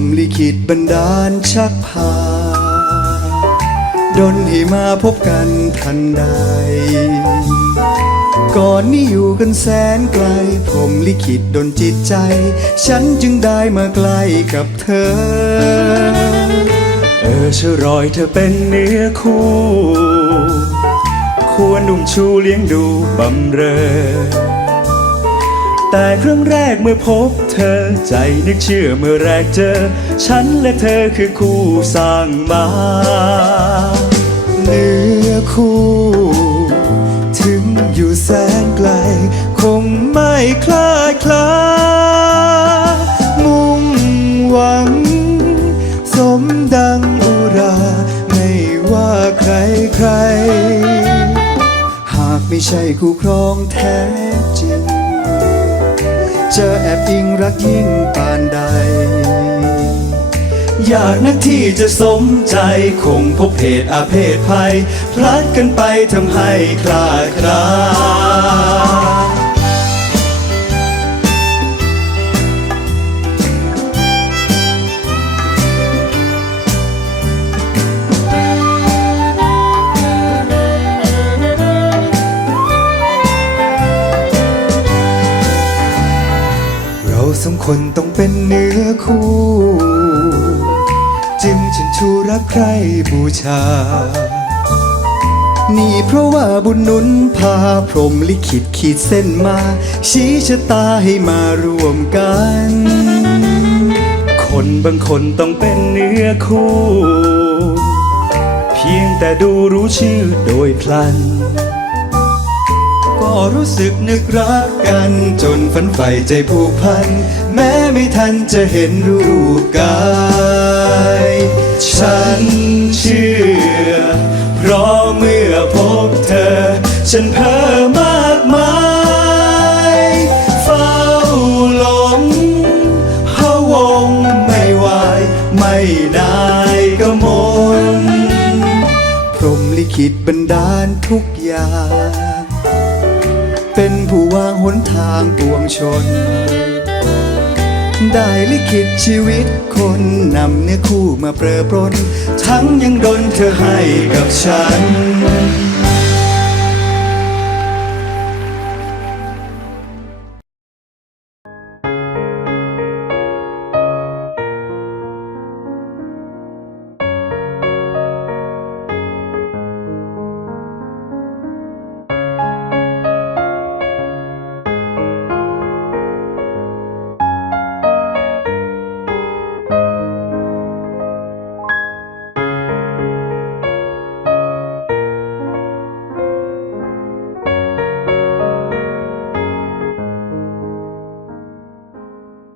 มลิขิตบันดาลชักพา ดนให้มาพบกันทันใด ก่อนนี้อยู่กันแสนไกลผมลิขิตดนจิตใจ ฉันจึงได้มาใกล้กับเธอ เออเชอรอยเธอเป็นเนื้อคู่ ควรนุ่มชูเลี้ยงดูบำเรอ แต่ครั้งแรกเมื่อพบเธอใจนึกเชื่อเมื่อแรกเจอ ฉันและเธอคือคู่สร้างมาเนื้อคู่ ถึงอยู่แสนไกล คงไม่คลาดคลามุ่งหวัง สมดังอุรา ไม่ว่าใครใคร หากไม่ใช่คู่ครองแท้จริง จะแอบอิงรักยิ่งปานใด อยากนักที่จะสมใจคงพบเหตุอาเพศภัย พลัดกันไปทำให้คลาดคลา สองคนต้องเป็นเนื้อคู่ จึงฉันชูรักใครบูชา นี่เพราะว่าบุญนุนพาพรหมลิขิตขีดเส้นมา ชี้ชะตาให้มารวมกัน คนบางคนต้องเป็นเนื้อคู่ เพียงแต่ดูรู้ชื่อโดยพลัน รู้สึกนึกรักกัน จนฝันใฝ่ใจผูกพัน แม้ไม่ทันจะเห็นรูปกาย ฉันเชื่อ เพราะเมื่อพบเธอ ฉันเพ้อมากมายเฝ้าหลงพะวงไม่ไหวไม่ได้ก็มนพรหมลิขิตบันดาลทุกอย่าง หนทางปวงชน ได้ลิขิตชีวิตคนนำเนื้อคู่มาเปรอปรน ทั้งยังดนเธอให้กับฉัน